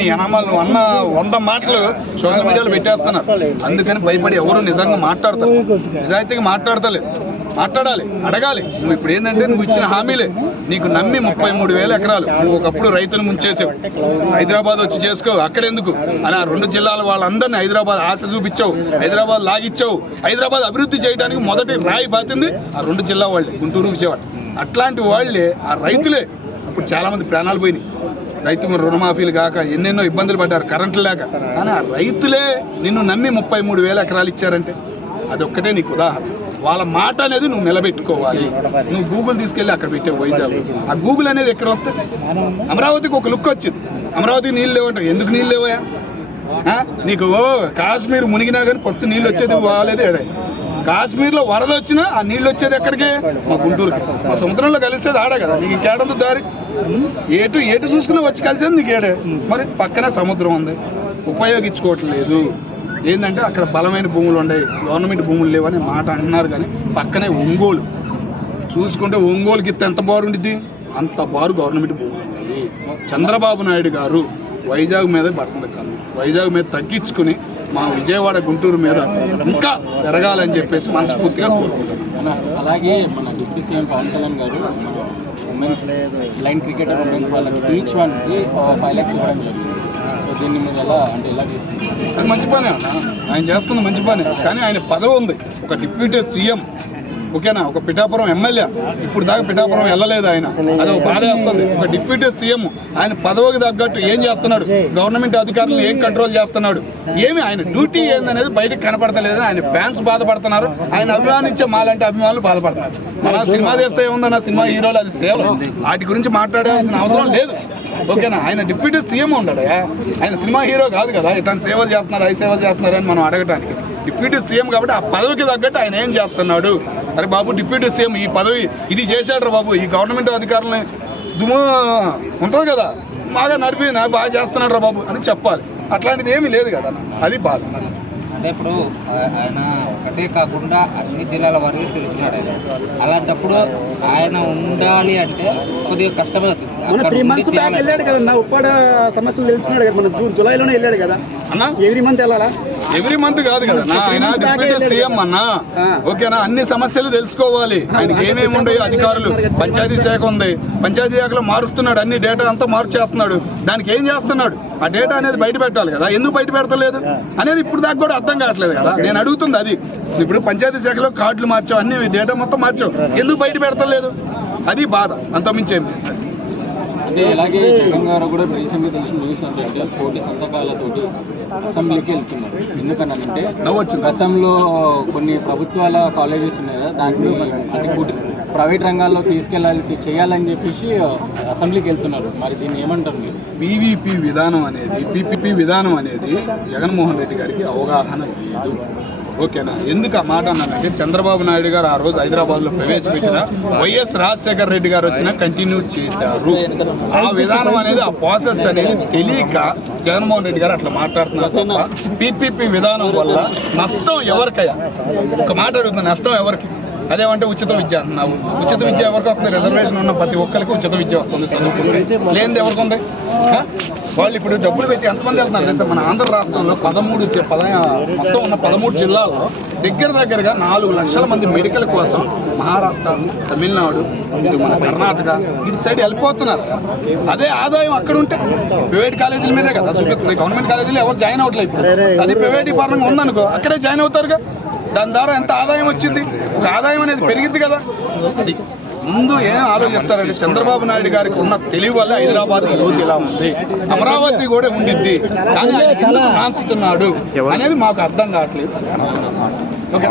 నీ అనామాలు అన్న వంద మాటలు సోషల్ మీడియాలో పెట్టేస్తున్నారు అందుకని భయపడి ఎవరు నిజంగా మాట్లాడతారు. నిజాయితీగా మాట్లాడతలేదు మాట్లాడాలి. అడగాలి. నువ్వు ఇప్పుడు ఏంటంటే నువ్వు ఇచ్చిన హామీలే. నీకు నమ్మి ముప్పై మూడు వేల ఎకరాలు నువ్వు ఒకప్పుడు రైతులు ముంచేసావు. హైదరాబాద్ వచ్చి చేసుకో. అక్కడెందుకు అని ఆ రెండు జిల్లాల వాళ్ళందరినీ హైదరాబాద్ ఆశ చూపించావు. హైదరాబాద్ లాగిచ్చావు. హైదరాబాద్ అభివృద్ధి చేయడానికి మొదటి రాయి బాతింది ఆ రెండు జిల్లా వాళ్ళే. గుంటూరు విజయవాడ. అట్లాంటి వాళ్ళే ఆ రైతులే. ఇప్పుడు చాలా మంది ప్రాణాలు పోయినాయి. రైతు రుణమాఫీలు కాక ఎన్నెన్నో ఇబ్బందులు పడ్డారు కరెంటు లేక. కానీ ఆ రైతులే నిన్ను నమ్మి ముప్పై మూడు వేల ఎకరాలు ఇచ్చారంటే అదొక్కటే నీకు ఉదాహరణ. వాళ్ళ మాట అనేది నువ్వు నిలబెట్టుకోవాలి. నువ్వు గూగుల్ తీసుకెళ్ళి అక్కడ పెట్టావు వైజాగ్. ఆ గూగుల్ అనేది ఎక్కడ వస్తే అమరావతికి ఒక లుక్ వచ్చింది. అమరావతికి నీళ్ళు లేవంటారు ఎందుకు నీళ్ళు లేవయా నీకు ఓ కాశ్మీర్ మునిగినా కానీ ఫస్ట్ నీళ్ళు వచ్చేది వాళ్ళేది. కాశ్మీర్లో వరద వచ్చినా ఆ నీళ్ళు వచ్చేది ఎక్కడికే? మా గుంటూరుకి. మా సముద్రంలో కలిసేది ఆడే కదా. నీకు ఇంకేడంతో దారి? ఏటు ఏటు చూసుకుని వచ్చి కలిసేది నీకు ఏడే. మరి పక్కనే సముద్రం ఉంది. ఉపయోగించుకోవట్లేదు. ఏంటంటే అక్కడ బలమైన భూములు ఉన్నాయి గవర్నమెంట్ భూములు లేవని మాట అంటున్నారు కానీ పక్కనే ఒంగోలు. చూసుకుంటే ఒంగోలుకి గిత్త ఎంత బారుండిద్ది అంత బారు గవర్నమెంట్ భూములు ఉన్నాయి. చంద్రబాబు నాయుడు గారు వైజాగ్ మీద పడుతుంది కన్ను వైజాగ్ మీద తగ్గించుకుని మా విజయవాడ గుంటూరు మీద ఇంకా పెరగాలని చెప్పేసి మనస్ఫూర్తిగా కోరుకుంటున్నాం. అలాగే మన deputy CM Pawan Kalyan garu women's line cricketer women's వాళ్ళకి ఈచ్ వన్కి ఫైవ్ ల్యాక్స్ ఇవ్వడం జరిగింది. సో దీన్ని మీరు ఎలా అంటే ఎలా తీసుకుంటారు? మంచి పనే అన్న. ఆయన చేస్తున్న మంచి పనే. కానీ ఆయన పదవి ఉంది. ఒక డిప్యూటీ సీఎం ఓకేనా? ఒక పిఠాపురం ఎమ్మెల్యే ఇప్పుడు దాకా పిఠాపురం వెళ్ళలేదు ఆయన. అది. ఒక బాధ వేస్తుంది. ఒక డిప్యూటీ సీఎం ఆయన పదవికి తగ్గట్టు ఏం చేస్తున్నాడు? గవర్నమెంట్ అధికారులను ఏం కంట్రోల్ చేస్తున్నాడు? ఏమి ఆయన డ్యూటీ ఏందనేది బయటకు కనపడతలేదు. ఆయన ఫ్యాన్స్ బాధపడుతున్నారు. ఆయన అభిమానించే మాలాంటి అభిమానులు బాధపడుతున్నారు. మన సినిమా చేస్తే ఏముందన్న సినిమా హీరోలు అది సేవ వాటి గురించి మాట్లాడాల్సిన అవసరం లేదు. ఓకేనా? ఆయన డిప్యూటీ సీఎం ఉన్నాడు ఆయన సినిమా హీరో కాదు కదా? ఇట్లాంటి సేవలు చేస్తున్నారు అవి సేవలు చేస్తున్నారు అని మనం అడగటానికి. డిప్యూటీ సీఎం కాబట్టి ఆ పదవికి తగ్గట్టు ఆయన ఏం చేస్తున్నాడు? అరే బాబు డిప్యూటీ సీఎం ఈ పదవి ఇది చేశాడు బాబు ఈ గవర్నమెంట్ అధికారులని దుమ్ము ఉంటుంది కదా బాగా నడిపి నా బాగా చేస్తున్నాడు రా బాబు అని చెప్పాలి. అట్లాంటిది ఏమీ లేదు కదా అది బాధ. అంటే ఇప్పుడు ఆయన ఒకటే కాకుండా అన్ని జిల్లాల వరకు తిరుగుతున్నాడు ఆయన. అలాంటప్పుడు ఆయన ఉండాలి అంటే కొద్దిగా కష్టమవుతుంది మన త్రీ మంత్స్ బ్యాక్ వెళ్ళాడు ఉప్పాడ సమస్యలు తెలుసుకున్నాడు కదా మన జూన్ జూలైలోనే వెళ్ళాడు కదా. అన్న? ఎవ్రీ మంత్ వెళ్ళాలా? ఎవ్రీ మంత్ కాదు కదా ఆయన డిప్యూటీ సీఎం అన్నా. ఓకేనా అన్ని సమస్యలు తెలుసుకోవాలి. ఆయనకి ఏమేమి ఉన్నాయో అధికారులు? పంచాయతీ శాఖ ఉంది. పంచాయతీ శాఖలో మారుస్తున్నాడు అన్ని డేటా అంతా మార్చేస్తున్నాడు. దానికి ఏం చేస్తున్నాడు? ఆ డేటా అనేది బయట పెట్టాలి కదా. ఎందుకు బయట పెడతలేదు అనేది ఇప్పుడు దాకా కూడా అర్థం కావట్లేదు కదా. నేను అడుగుతుంది అది. ఇప్పుడు పంచాయతీ శాఖలో కార్డులు మార్చావు అన్ని డేటా మొత్తం మార్చావు. ఎందుకు బయట పెడతలేదు అది బాధ అంతమించేం లేదు. అంటే ఇలాగే జగన్ గారు కూడా రీసెంట్గా తెలిసిన న్యూస్ ఏంటంటే కోటి సంతకాలతోటి అసెంబ్లీకి వెళ్తున్నారు. ఎందుకనంటే. గతంలో కొన్ని ప్రభుత్వాల కాలేజెస్ ఉన్నాయి కదా దాన్ని అంటే ప్రైవేట్ రంగాల్లో తీసుకెళ్ళాలి చేయాలని చెప్పేసి అసెంబ్లీకి వెళ్తున్నారు. మరి దీన్ని ఏమంటారు మీరు? పీవీపీ విధానం అనేది పీపీపీ విధానం అనేది జగన్మోహన్ రెడ్డి గారికి అవగాహన లేదు. ఓకేనా? ఎందుకు ఆ మాట అన్నానంటే చంద్రబాబు నాయుడు గారు ఆ రోజు హైదరాబాద్లో ప్రవేశపెట్టిన వైఎస్ రాజశేఖర రెడ్డి గారు వచ్చిన కంటిన్యూ చేశారు. ఆ విధానం అనేది ఆ ప్రాసెస్ అనేది తెలియక జగన్మోహన్ రెడ్డి గారు అట్లా మాట్లాడుతున్నారు తప్ప పీపీపీ విధానం వల్ల నష్టం ఎవరికయ్యా? ఒక మాట అడుగుతుంది నష్టం ఎవరికి? అదేమంటే ఉచిత విద్య అంటున్నావు. ఉచిత విద్య ఎవరికి వస్తుంది? రిజర్వేషన్ ఉన్న ప్రతి ఒక్కరికి ఉచిత విద్య వస్తుంది చదువుకుంటే. లేనిది ఎవరికి ఉంది? వాళ్ళు ఇప్పుడు డబ్బులు పెట్టి ఎంతమంది వెళ్తున్నారు తెలుసా? మన ఆంధ్ర రాష్ట్రంలో పదమూడు పద మొత్తం ఉన్న పదమూడు జిల్లాల్లో దగ్గర దగ్గరగా నాలుగు లక్షల మంది మెడికల్ కోసం మహారాష్ట్ర తమిళనాడు ఇటు మన కర్ణాటక ఇటు సైడ్ వెళ్ళిపోతున్నారు. అదే ఆదాయం అక్కడ ఉంటే ప్రైవేట్ కాలేజీల మీదే కదా చూపిస్తుంది. గవర్నమెంట్ కాలేజీలో ఎవరు జాయిన్ అవ్వట్లేదు ఇప్పుడు. అది ప్రైవేట్ పరంగా ఉందనుకో అక్కడే జాయిన్ అవుతారుగా. దాని ద్వారా ఎంత ఆదాయం వచ్చింది? ఒక ఆదాయం అనేది పెరిగింది కదా. అది ముందు ఏం ఆలోచిస్తారంటే చంద్రబాబు నాయుడు గారికి ఉన్న తెలివి వల్ల హైదరాబాద్ ఈ రోజు ఇలా ఉంది. అమరావతి కూడా ఉండిద్ది. కానీ ఆయన ఎందుకు నాంచుతున్నాడు అనేది మాకు అర్థం కావట్లేదు. ఓకే.